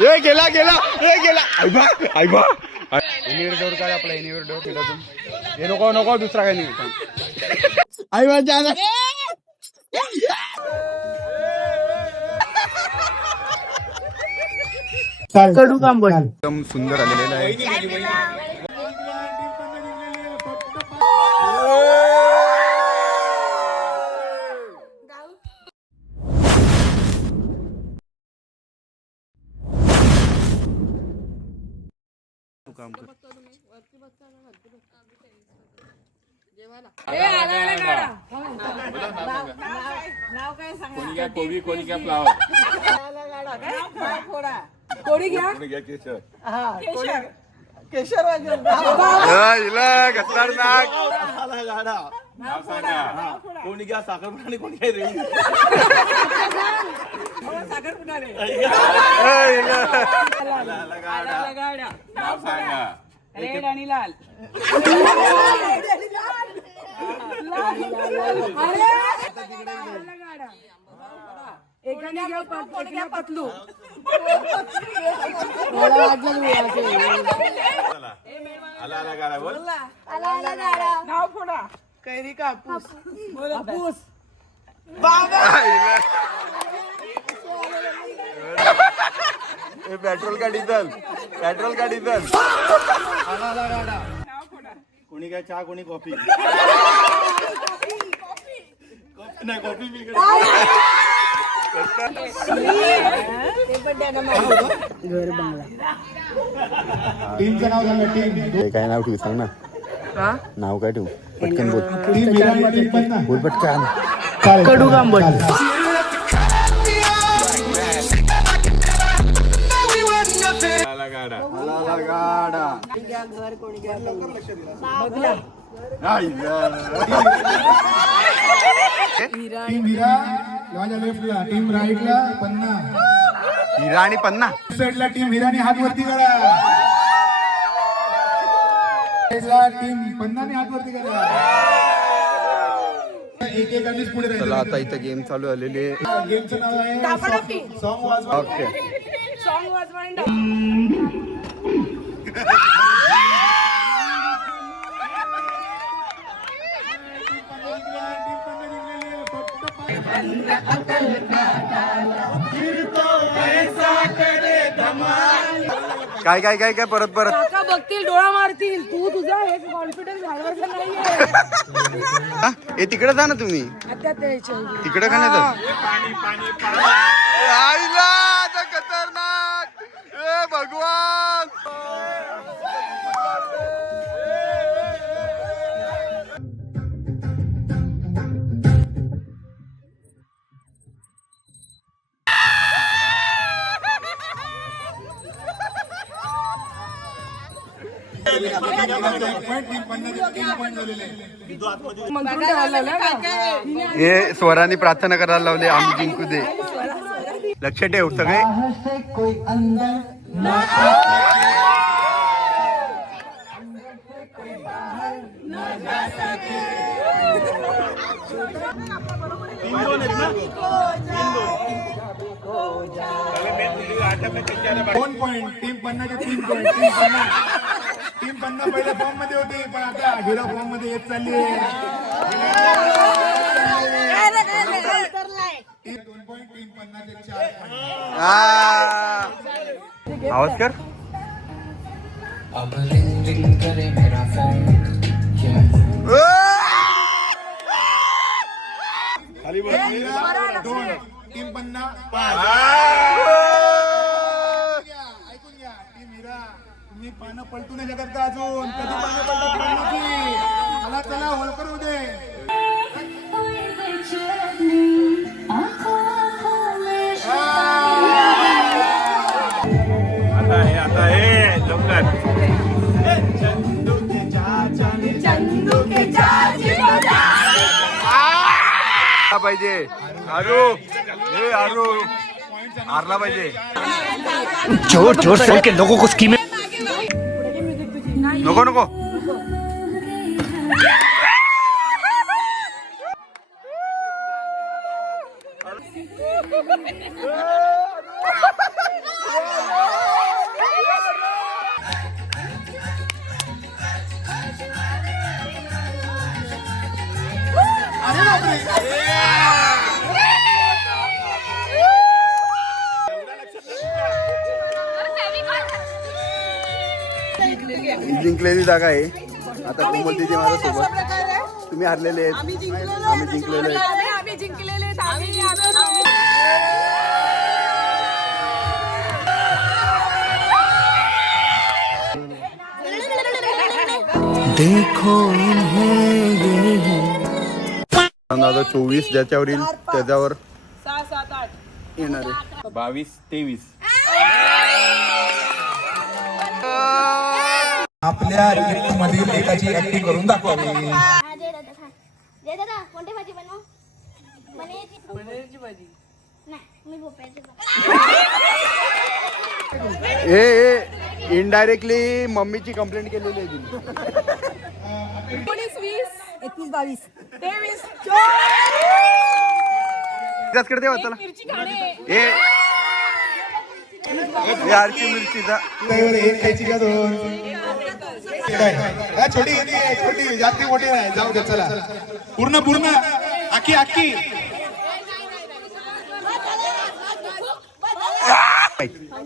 ये गेला गेला ये गेला आईबा आईबा एनिवर डोर काढ आपला एनिवर डोर फिरतून हे नको नको दुसरा काही नाही आईबा जाना कडू कांबळ एकदम सुंदर आलेला आहे. काम कर कोणी घ्या कोबी कोणी घ्या फ्लावर कोणी घ्या केशर केशर खतरनाक नाव सांगा कोणी घ्या साखर आणि कोणी घ्या रेडी साखर पुणाले नाव सांगा रेड आणि लाल एकाने घ्या पतलू आला गाडा बोल नाव फोडा कैरी का हापूस पेट्रोल का डिझेल पेट्रोल का डिझेल कोणी काय चहा कोणी कॉफी नाही कॉफी मी घर बंगला टीमचं नाव सांगा टीम काय नाव ठेवू सांग ना नाव काय ठेवू पटकन बोल टीम विराट टीम पण ना बोल पटकन कडू कांबळ आला गाडा घर कोणी घ्या टीम विरा माझ्या लेफ्टला टीम राईटला पन्ना हिरा आणि पन्ना साईडला टीम विराने हात वरती करा टीम पन्नाने हात वरती करा एक एक आणि पुढे चला आता इथं गेम चालू झालेली आहे. गेमचं नाव आहे सॉन्ग वाजवा ओके सॉन्ग वाजवायला काय काय काय काय परत परत काका बघतील डोळा मारतील तू तुझा हे कॉन्फिडन्स घालवायचा नाहीये हा? ए तिकडे जा ना तुम्ही आता ते तिकडे का नाही जात? आईला आता खतरनाक ए भगवान हे स्वरांनी प्रार्थना करायला लावले आम्ही जिंकू दे लक्ष ठेव सगळे दोन पॉइंट टीम पन्नाचे 3 पॉइंट टीम पन्ना पहिल्या फॉर्म मध्ये होती पण आता हिरो फॉर्म मध्ये येत चालली आहे 2 पॉइंट टीम पन्नाचे 4 पॉइंट आवाज कर खाली बस 2 टीम पन्ना 5 ऐकून घ्या टीम हिरा तुम्ही पानं पलटू नाही शकत का अजून कधी पानं पलटत पाण्याची चला चला होलकर होऊ दे आता हे लवकर पाहिजे आरू हे आरू हारला पाहिजे जोर जोर से के लोगों को स्कीमें नको नको जिंकलेली जागा आहे. आता कोमलतीची माझ्यासोबत. तुम्ही हरलेले आहेत, आम्ही जिंकलेले आहेत. आम्ही जिंकलेले देखो इन्हें ये है 24 ज्याच्यावर येईल त्याच्यावर 6, 7, 8 येणार आहे. 22-23 आपल्या रील मधील एकाची ऍक्टिंग करून दाखवावी. जय दादा कोणती भाजी बनवू? पनीरची भाजी नाही, मी भोपळ्याची ए इनडायरेक्टली मम्मीची कंप्लेंट केलेली आहे तिने. 19, 20, 21, 22, 23, जास्त कडे देवा चला. मिरची खाणे. ए यारची मिरचीचा त्यावर एक खायची का दोन? काय? हा, छोटी घेतली आहे, छोटी जास्ती मोठी नाही. जाऊ दे चला. पूर्ण आखी आखी.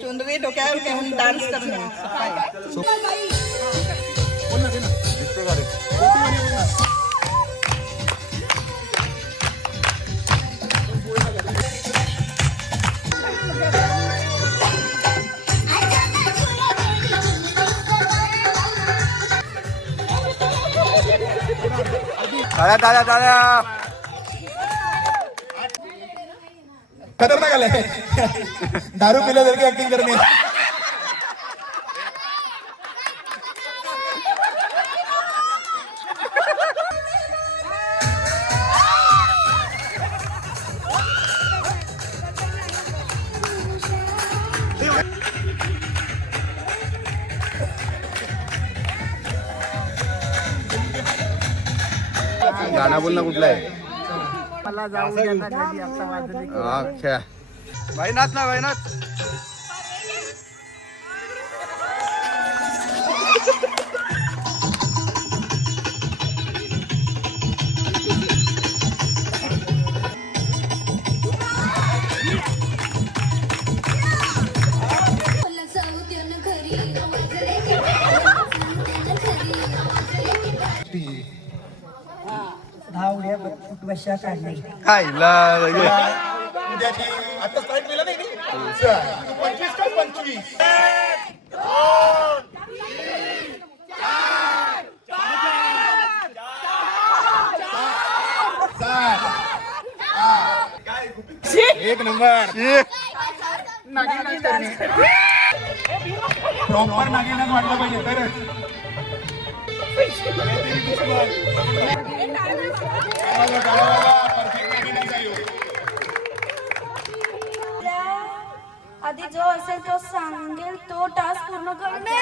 चुंदरी डोक्यावर घेऊन डान्स करणे. टाळ्या खतरनाक आलाय. दारू पिल्यासारखी ऍक्टिंग करणे. गाणं बोलणं कुठलं आहे? अच्छा भाई नाच ना भाई नाच. उद्याची आता स्टार्ट केलं नाही. 25 का 25? एक नंबर. प्रॉपर नागिनाच वाटलं पाहिजे तरच. आधी जो असेल तो सांगेल तो टास्क पूर्ण करणे.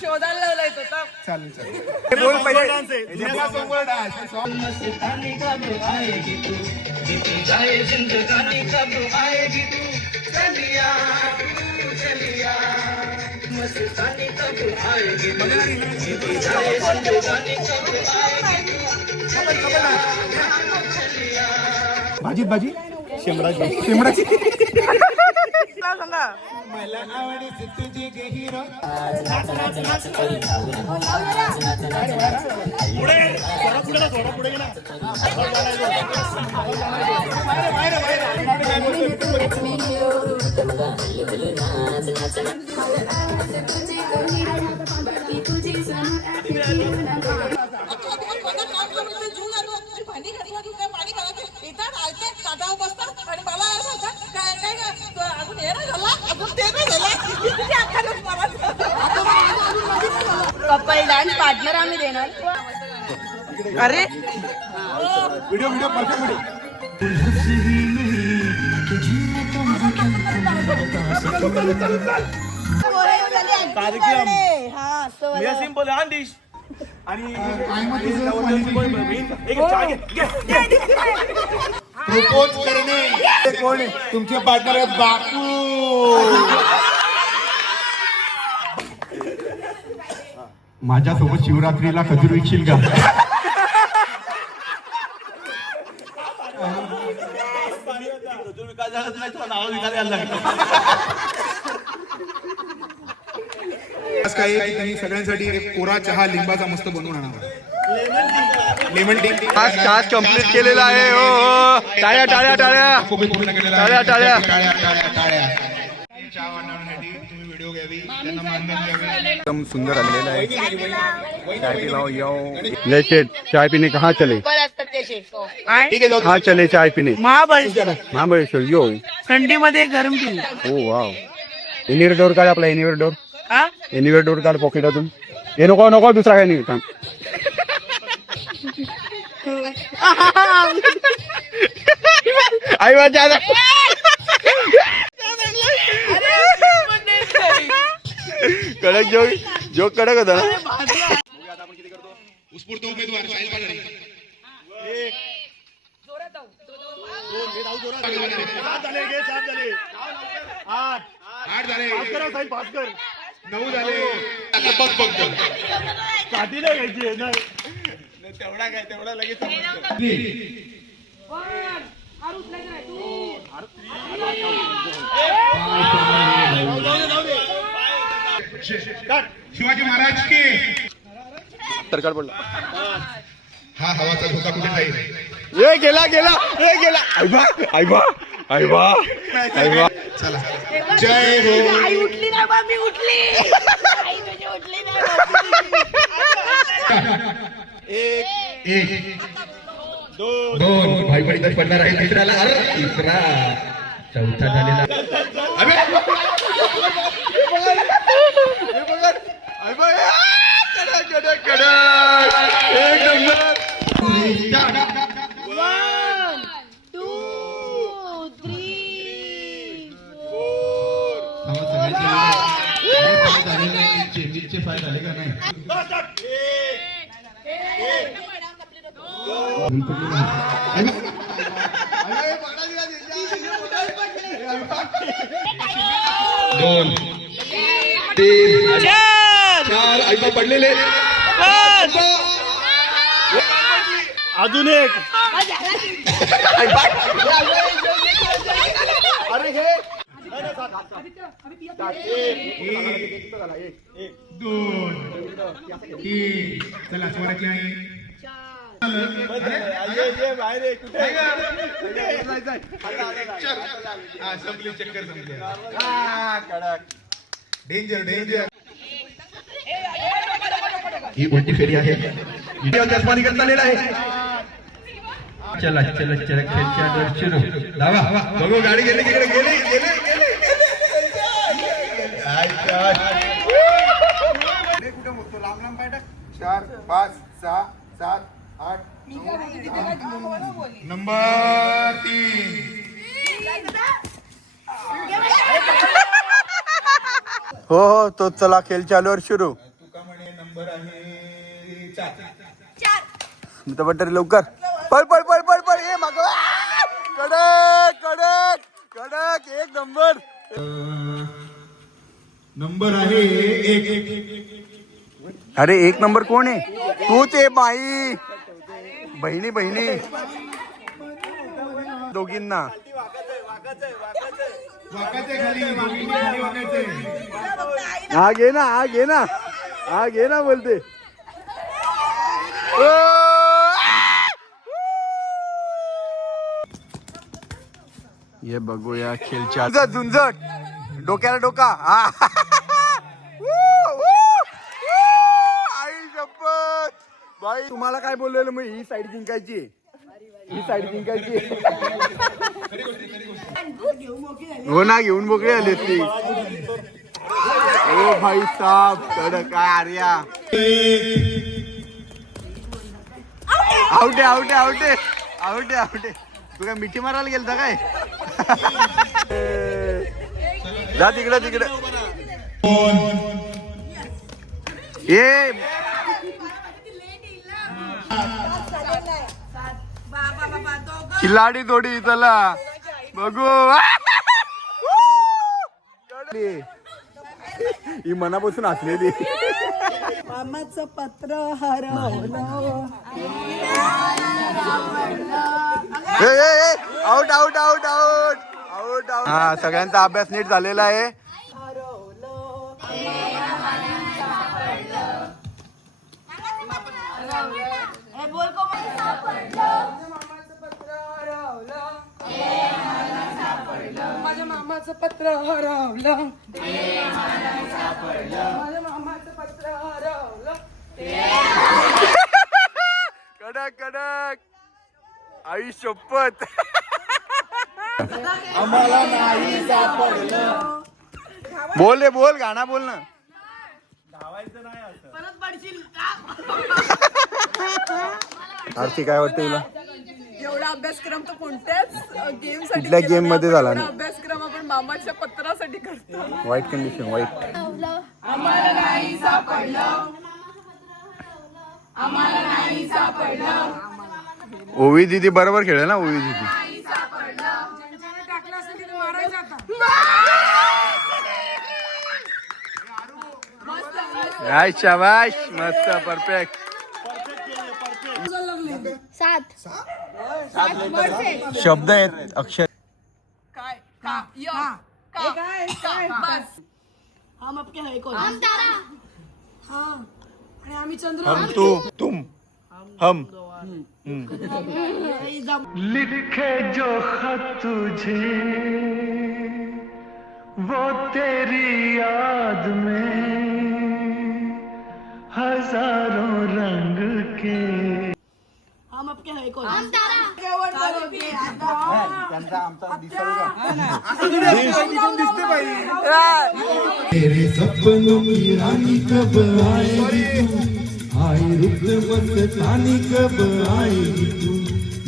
शोधायला लावलाय तो तर. चालेल. बोल पहिले. ज्याला समोर डान्स. भाजी शेमडाची मला आवडीच तुझी हिरो. कपल डान्स पार्टनर आम्ही देणार. अरे व्हिडिओ परफेक्ट व्हिडिओ. कार्यक्रम सिंपल आहे डिश आणि काय मग तुझं नवरदेवाची बहीण. एक चहा घे, घे. प्रपोज करणे ते कोण आहे? तुमचे पार्टनर आहे बापू. माझ्यासोबत शिवरात्रीला खजूर विकशील का? खजूर विकायला झालं नाही, तुला नाव विकायला यायला लागलं. आज काय आहे की त्यांनी सगळ्यांसाठी एक कोरा चहा लिंबाचा मस्त बनवून आणावा. लेमन टी टास्क कंप्लीट केलेला आहे. हो हो, टाळ्या टाळ्या टाळ्या पूर्ण केलेला टाळ्या, आहे. टाळ्या. टाळ्या टाळ्या टाळ्या. चहा बनवण्यासाठी तुम्ही व्हिडिओ घ्यावी, त्यांना मानधन द्यावे. एकदम सुंदर आणलेला आहे. चाय पिलाओ यो. जय शेठ, चाय पीने कहाँ चले? ठीक आहे, जाऊ दे. हाँ चले चाय पीने. महाबळेश्वर महाबळेश्वर यो. थंडीमध्ये गरम पिल्ला. ओ वाव. एनिवेअर डोर काढ आपला. Anywhere door. हा एनिवेअर डोर काढ पॉकेटातून. हे नको नको, दुसरा काही नाही काम. आई बा ज्यादा कडक जोक कडक होता ना. उत्स्फूर्त उमेदवार शाहीर पाटणी. आठ झाले, 9 झाले. आता बघ बघ बघ. तेवढा काय, तेवढा लगेच शिवाजी महाराज की. तरकाळ पडला. हा हवाचा धोका कुठे जाईल? ये गेला गेला, ये गेला. आईबा आईबा आईबा आईबा. चला, जय हो. आई उठली नाही बा, मी उठली. आई तुझी उठली नाही. एक दोन भाई बळी पडणार आहे. तिसऱ्याला अरे तिसरा, चौथा झालेला. कडक कडक एक नंबर. 1 2 3 चेंजीचे फाय झाले का नाही? दोन तीन चार. ऐका पडलेले. अजून एक. अरे हे दोन तीन. चला स्वराची आहे. ये बाहेर ये, कुठे हा संपली, चक्कर संपली. कडक. Danger danger. ही कोणती फेरी आहे? जसमानी करता आलेला आहे. चला चला चला, खेळच्या दर सुरू. धावा बघू, गाडी गेली तिकडे, गेली गेली गेली. कुठे मोजतो? लांब लांब पाय टाक. 4 5 6 7 8 नंबर 3. हो हो, तो चला खेळ चालूवर सुरू. तुका म्हणे नंबर आहे 4. स्मिता बट्टरी लवकर पळ पळ पळ पळ पळ. ये माग. कडक कडक कडक एक नंबर. नंबर आहे 1. अरे एक नंबर कोण आहे? तू ते बाई बहिणी बहिणी दोघींना. वाकाचे खाली, दोघींनी खाली वाकायचे. हा घे ना, हा घे ना, हा घे ना बोलते. ये बघूया खेळच्या. झुंजट डोक्याला डोका. आई शपथ. बाई तुम्हाला काय बोललेलं मग? ही साईड जिंकायची, ही साईड जिंकायची. हो ना, घेऊन मोकळे आले ती. ओ भाई साहब कडक. काय आर्या आवटे आवटे आवटे आवटे आवटे. तू काय मिठी मारायला गेलता काय? जा तिकडे तिकडे. ए खिलाडी थोडी चला बघू. ही मनापासून हसलेली. मामाचं पत्र हरवलं. Out out out out out out. हा सगळ्यांचा अभ्यास नीट झालेला आहे. माझ्या मामाचं पत्र हरवलं. माझ्या मामाचं पत्र हरवलं. कडक कडक आई शपथ. आम्हाला नाही सापडलं. बोल रे बोल गाणं बोल ना. धावायचं नाही असं. आरती काय वाटतं तुला? एवढा अभ्यासक्रम तर कोणत्याच गेम साठी कुठल्या गेम मध्ये झाला नाही. अभ्यासक्रम आपण मामाच्या पत्रासाठी करतो. वाईट कंडिशन वाईट. आम्हाला नाही सापडलं. आम्हाला नाही सापडलं. ओवी दीदी बरोबर खेळ ना. ओवी दीदी टाकला असेल तिथे मारायचं आता. काय शाबाश मस्त परफेक्ट. 7 शब्द आहेत अक्षर. काय का या काय काय बस. हम आपके है कौन? हम तारा. हाँ आणि आम्ही चंद्र. हम तू तुम हम. लिखे जो खत तुझे वो तेरी याद में हजारों रंग के. हम आपके है कौन? हम तारा. तेरे सपनों की रानी कब आएगी तू, आई रुत मस्तानी कब आएगी तू,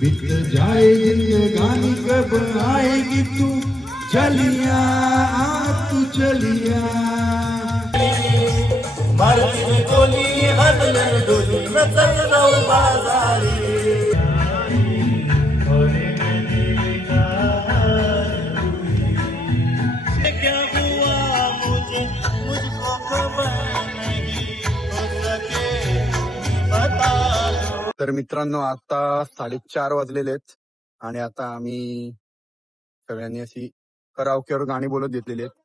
बीत जाए जिंदगानी कब आएगी तू, चलिया तू चलिया. मारुतीने कोली हरलं डोली नचत जाऊ बाजारी. क्या हुआ मुझे मुझको खबर नहीं हो सके बता. तर मित्रांनो आता 4:30 वाजलेले आहेत आणि आता आम्ही सगळ्यांनी अशी कराओकेवर गाणी बोलत घेतलेली आहेत.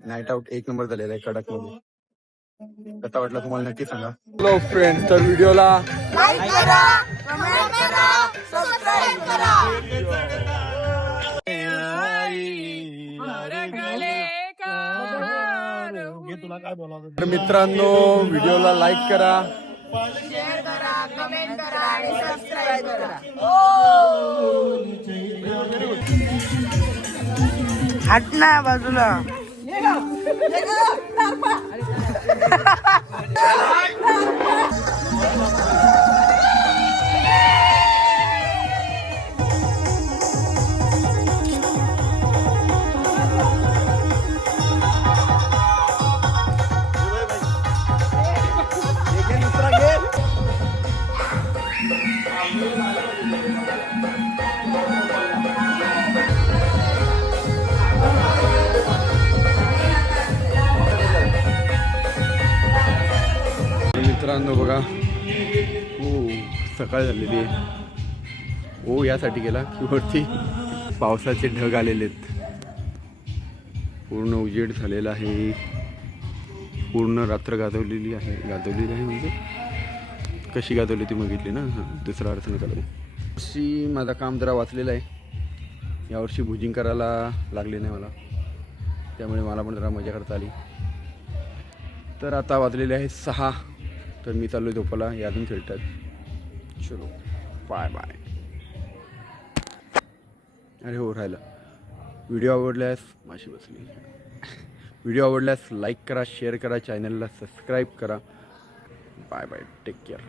नाईट आउट एक नंबर झालेला आहे कडक मध्ये. कसा वाटला तुम्हाला नक्की सांगा. हॅलो फ्रेंड्स, तर व्हिडिओला लाईक करा, कमेंट करा, सबस्क्राईब करा. तुला काय बोलावं. तर मित्रांनो व्हिडिओला लाईक करा, शेअर करा, कमेंट करा आणि सबस्क्राईब करा. हट ना बाजूला. मित्रांनो बघा, हो सकाळ झालेली आहे. हो यासाठी गेला की वरती पावसाचे ढग आलेले आहेत. पूर्ण उजेड झालेला आहे. पूर्ण रात्र गाजवलेली आहे. म्हणजे कशी गाजवली ती बघितली ना. दुसरा अर्थ नका लागू. वर्षी माझं काम जरा वाचलेलं आहे. यावर्षी भुजिंग करायला लागले नाही मला, त्यामुळे मला पण जरा मजा करता आली. तर आता वाजलेले आहे 6. तर मी चाललो झोपायला. हे अजून खेळतात. चलो बाय बाय. अरे हो राहिला. व्हिडिओ आवडल्यास माशी बसली. व्हिडिओ आवडल्यास लाईक करा, शेअर करा, चॅनलला सबस्क्राईब करा. Bye bye, take care.